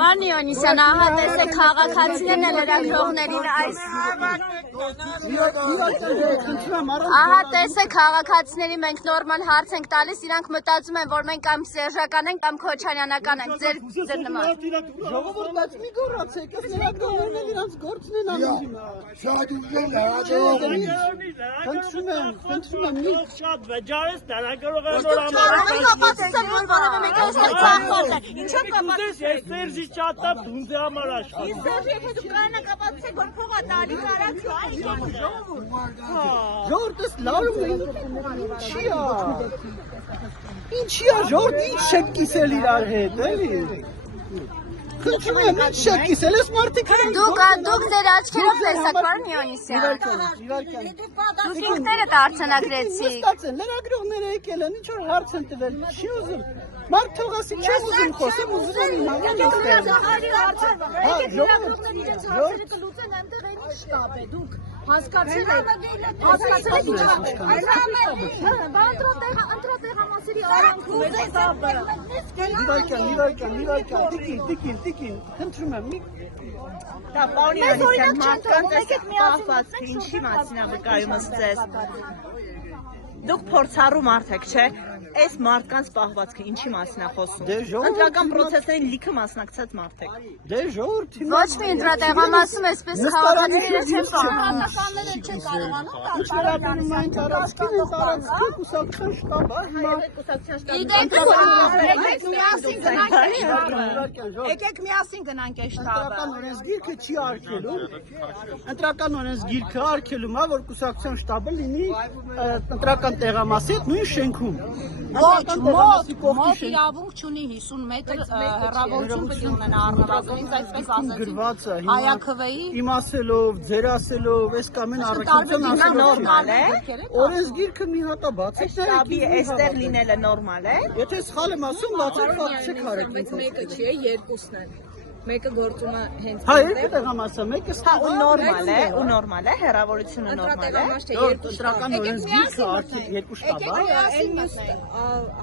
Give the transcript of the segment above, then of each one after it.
Պարոն Իոնիսյան, ահա տեսեք քաղաքացիներն են լրագրողներին այս Ահա տեսեք քաղաքացիների մենք նորմալ հարց ենք տալիս, իրանք մտածում են, որ մենք կամ սերժական ենք, կամ քոչարյանական ենք, ձեր նման։ Ժողովուրդ, բայց մի գոռացեք, այս լրագրողներն էլ իրանց գործն են անում Խնդրում եմ, շատ վեճարես լրագրողը նոր Ինչո՞ւ կապացեք։ Ես Սերժի չատա դունձի համար աշխատում։ Իսկ եթե դուք կանա կապացեք, որ փողը տալիս արածու, ժողովուրդ, ես լարում եմ, ինչի է, ժողովուրդ, ինչ շեք կիսել իրար հետ, էլի։ Խնդրում եմ, ինչ շեք կիսել, ես մարդիկ Դուք ձեր աչքերով տեսաք, պարոն Իոնիսյան։ Դուք ինքներդ արձանագրեցիք։ Ստացեն, լրագրողները եկել են, ինչ որ հարց են տվել, չի ուզում։ Մարդ թողասի չեմ ուզում խոսեմ, ուզում եմ իմանալ Հասկացել եք Տիկին, խնդրում եմ, Դա պարոն Իոնիսյան, մարդկանց պահվածքը ինչի մասին է վկայումս ձեզ։ Դուք փորձառու մարդ եք, չէ՞։ Այս մարդկանց պահվածքը ինչի մասին է խոսում։ Ընտրական process-ին լիքը մասնակցած մարդ եք։ Դե ժողովուրդ Ոչ մի ընտրատեղամասում այսպես քաղաքացիները չեն պահում։ Ինչ վերաբերում այն տարածքին, այն տարածքի կուսակցության շտաբը Եկեք միասին գնանք այս շտաբը։ Ընտրական օրենսգիրքը չի արգելում։ Ընտրական օրենսգիրքը արգելում է, որ կուսակցության շտաբը լինի ընտրական տեղամասի հետ նույն շենքում։ Մոտ իրավունք չունի 50 մետր հեռավորություն պետք է ունենա առնվազնից այսպես ասեցին հայաքվեի Իմասելով, ձերասելով, այս կամեն առաքելության նորմալ է։ Օրենսգիրքը մի հատ է բացել։ Շտաբի այստեղ լինելը նորմալ է։ Եթե սխալ եմ ասում, բացել ֆակտ չեք հարել։ Մեկը չի, երկուսն են։ Մեկը գործում է հենց Հա, երկու տեղամասը, մեկը ու նորմալ է, հեռավորությունը նորմալ է։ Ընտրական օրենսգիրքը արգել երկու շտաբ է։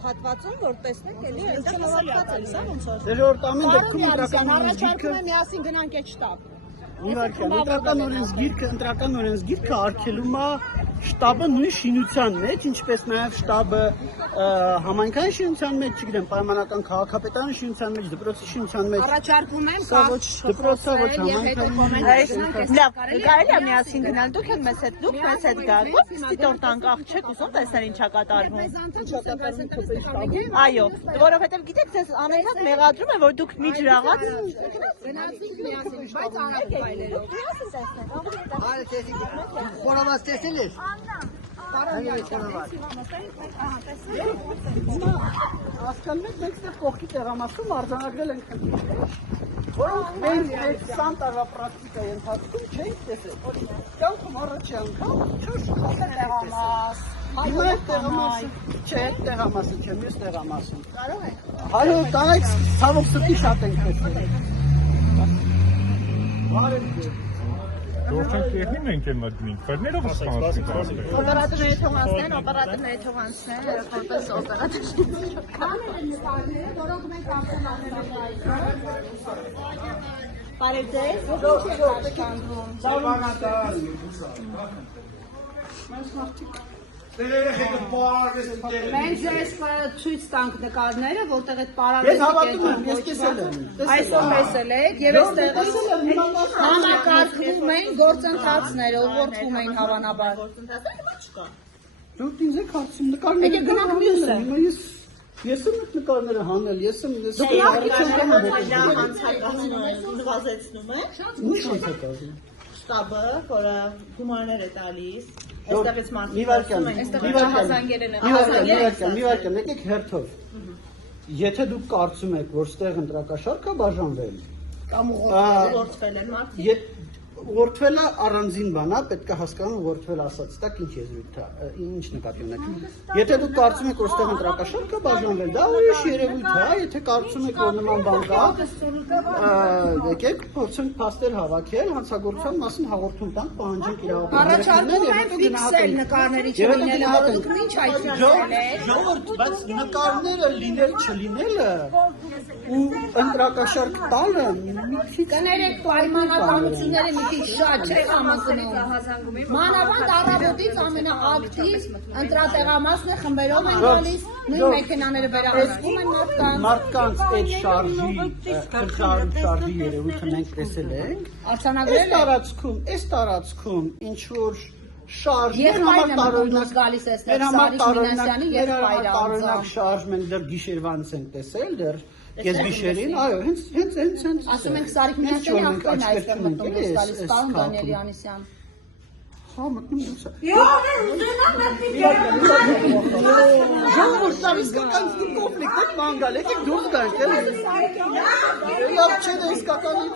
Հատվածում որ տեսնեք, էլի այստեղ հատված է, սա ոնց որ։ Դե ժողովուրդ ամեն դեպքում ընտրական օրենսգիրքը միասին գնանք այդ շտաբ։ Ընտրական օրենսգիրքը արգելում է շտաբը նույն շինության մեջ, ինչպես նաև շտաբը համայնքային շինության մեջ, չգիտեմ, պայմանական քաղաքապետարանի շինության մեջ, դպրոցի շինության մեջ։ Առաջարկում եմ դպրոցը ոչ համայնքային։ Լավ, կարելի է միասին գնալ, դուք մեզ հետ գաք, ստիտոր տանկախ չեք ուզում տեսնել ինչա կատարվում։ Այո, որովհետև գիտեք, ձեզ անընդհատ մեղադրում է, որ դուք միջրաղած Գնացինք միասին, բայց արագ Խորոված տեսել ես։ Հասկանում եք, մենք ստեղ կողքի տեղամասում արձանագրել ենք խնդիրներ, որոնք մենք 20 տարվա պրակտիկայի ընթացքում չէինք տեսել։ Կյանքում առաջի անգամ չոր տեղամաս։ Հիմա այդ տեղամասը, չէ, այդ տեղամասը չէ, մյուս տեղամասում։ Կարող եք։ Հայո, տանեք ցավոք սրտի շատ ենք տեսել։ Դուրսն կերնի մենք եմ մտնենք, ֆերներով սպանացինք ասել։ օպերատորները թողանցնեն, որպես օպերատոր։ որոնք մենք Բարև ձեզ։ Մենք ձեզ ցույց տանք նկարները, որտեղ այդ Ես հավատում եմ, ես տեսել եմ։ Այսօր տեսել եք եւ այստեղ համակարգվում են գործընթացները, ուղղորդվում են հավանաբար։ Դուք ինձ եք հարցում նկարները գնանք մյուսը։ Ես եմ նկարները հանել, ես եմ նվազեցնում է։ Ինչ հանցակազմ։ Շտաբը, որը գումարներ է տալիս, այստեղից Մի վարքան, եկեք հերթով։ Եթե դուք կարծում եք, որ ստեղ ընտրակաշարք է բաժանվել, կամ ուղղորդվել են մարդիկ։ Ուղղորդվելը առանձին բան է, պետք է հասկանալ ուղղորդվել ասած, տակ ինչ եզրույթ է, ինչ նկատի ունեք։ Եթե դուք կարծում եք, որ ստեղ ընտրակաշարք է բաժանվել, դա ուրիշ երևույթ է, եթե կարծում եք, որ նման բան կա, եկեք փորձենք փաստեր հավաքել, հանցագործության մասին հաղորդում տանք, պահանջենք Առաջարկում են ֆիքսել նկարների չլինելը, որ դուք ինչ հայտնել եք։ Ժողովուրդ, բայց նկարները լինել չլինելը ու ընտրակաշարք տալը մի քիչ Կներեք պայմանականությունները մի քիչ շատ չէ համակնում։ Մանավանդ առավոտից ամենաակտիվ ընտրատեղամասն է, խմբերով են գալիս, նույն մեքենաները վերահսկում են մարդկանց այդ շարժի երևույթը մենք տեսել ենք։ Արձանագրել եք։ Այս տարածքում ինչ որ շարժ Եղբայրն է գալիս այստեղ Սարիկ Մինասյանի եղբայրը տարօրինակ շարժ մենք դեռ գիշերվանից ենք տեսել դեռ գիշերին, այո, հենց ասում ենք Սարիկ Մինասյանի աղբերն է այստեղ մտնում դուրս գալիս, պարոն Դանիել Յանիսյան։ Հա, մտնում դուրս է։ Ժողովուրդ իսկական կոնֆլիկտ է մանգալ, եկեք դուրս գանք, էլի։ Լավ չէ դա իսկականից։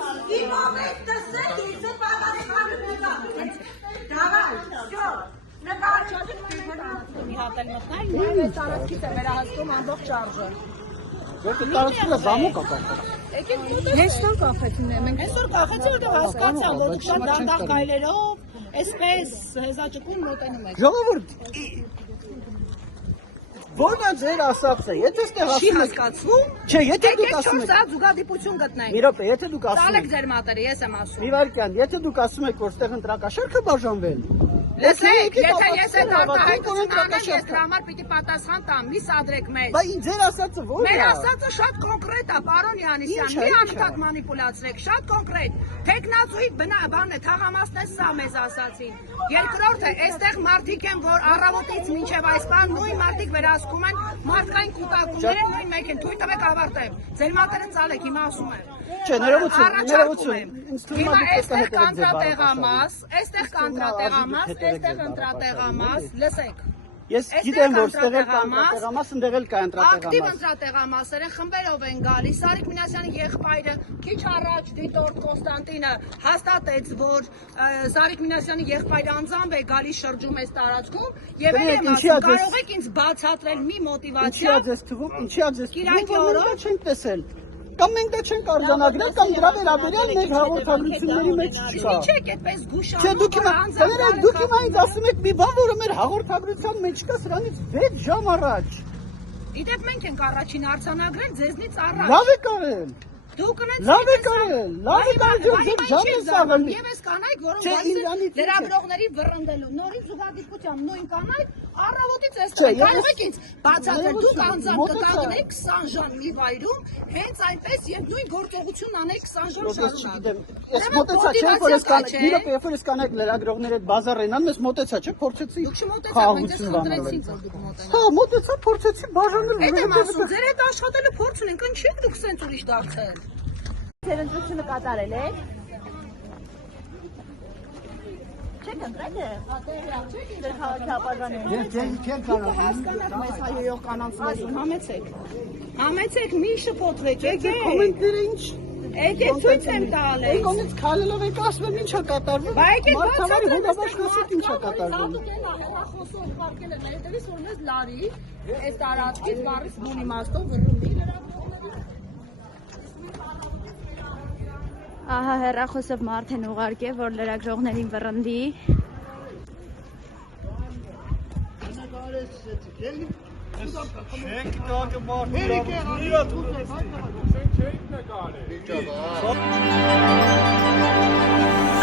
Այս տարածքից է վերահսկում ամբողջ շարժը։ Որտե տարածքները զամոք է կապած։ Հեստան կախեցին է, մենք այսօր կախեցի, որտեղ հասկացա, որ շատ դանդաղ գայլերով, այսպես հեզաճկուն մոտենում եք։ Ժողովուրդ, որն է ձեր ասածը, եթե ստեղ Չի ասում եք, հասկացվում։ չէ, եթե դուք Եկեք ասում 4 եք, սաատ զուգադիպություն գտնենք։ մի րոպե, եթե դուք ասում Տալեք եք, ձեր մատերը, ես եմ ասում։ մի վայրկյան, եթե դուք ասում եք, որ ստեղ ընտրակաշարքը բաժանվել, Լսեք, եթե ես այդ արտահայտություն անեմ, ես դրա համար պիտի պատասխան տամ, մի սադրեք մեզ։ Բայց ձեր ասածը ո՞ր է։ Մեր ասածը շատ կոնկրետ է, պարոն Յանիսյան, մի անընդհատ մանիպուլացրեք, շատ կոնկրետ։ Տեխնացուի բանն է, թաղամասն է սա մեզ ասացին։ Երկրորդը, այստեղ մարդիկ են, որ առավոտից մինչև այս բան նույն մարդիկ վերահսկում են մարդկային կուտակումները նույն մեկ են։ Թույլ տվեք ավարտեմ։ Ձեր մատերը ծալեք, հիմա ասում եմ։ Չէ, ներողություն։ Հիմա այստեղ կանտրատեղամաս, այստեղ կանտրատեղամաս, այստեղ ընտրատեղամաս, լսեք։ Ես գիտեմ, որ ստեղ է կանտրատեղամաս, ընդեղ էլ կա Ակտիվ ընտրատեղամաս։ ընտրատեղամասերը խմբերով են գալիս։ Սարիկ Մինասյանի եղբայրը քիչ առաջ դիտորդ Կոնստանտինը հաստատեց, որ Սարիկ Մինասյանի եղբայրը անձամբ է գալիս շրջում այս տարածքում եւ էլ եմ ասում, կարող եք ինձ բացատրել մի մոտիվացիա։ Ինչի՞ է ձեզ թվում, չենք տեսել։ Կամ մենք դա չենք արձանագրել, կամ դրա վերաբերյալ մեր հաղորդագրությունների մեջ չկա։ Ինչեք այդպես գուշանում։ Չէ, դուք հիմա ինձ ասում եք մի բան, որը մեր հաղորդագրության մեջ կա սրանից 6 ժամ առաջ։ Իդեպ մենք ենք առաջին արձանագրել ձեզնից առաջ։ Լավ է կարել։ Դուք ունեցեք Լավ է կարել, ձեր ժամը սաղել։ Եվ այս կանայք, որոնք գալիս են լրագրողների վռնդելու, նորից զուգադիպությամբ նույն կանայք առավոտից այստեղ կարող եք ինձ բացատրել, դուք անձամբ կկանգնեք 20 ժամ մի վայրում, հենց այնպես եւ նույն գործողությունն անեք 20 ժամ շարունակ։ Ես մոտեցա, չէ՞ որ ես երբ որ ես կանայք լրագրողները այդ բազարեն ան, ես մոտեցա, չէ՞ փորձեցի։ Դուք չմոտեցաք, մենք ձեզ խնդրեցինք, որ դուք մոտենաք։ Հա, մոտեցա, փորձեցի բաժանել։ Այդ եմ ասում, ձեր հետ աշխատելու փորձ ունենք, ինչի՞ դուք սենց ուրիշ դարձել։ Ձեր ընտրությունը կատարել եք։ Չեք ընտրել է։ Ձեր քաղաքապետարանը։ Դուք հասկանաք մեզ հայոյող կանանց լեզուն, համեցեք։ Համեցեք, մի շփոթվեք, եկեք։ Կոմենտները ինչ։ Եկեք ցույց եմ տալ։ Կողմից քայլելով եք ասում ինչա կատարվում։ Բա եկեք Մարդավարի բացատրեք, հոգաբաշխասեք ինչա կատարվում։ խոսող ուղարկել եմ, հետևից որ մեզ լարի, այս տարածքից բարից բուն իմաստով վռնդի լրագրողները։ Ահա հեռախոսով մարդ են ուղարկել, որ լրագրողներին վռնդի։ Չենք կակը մարդը։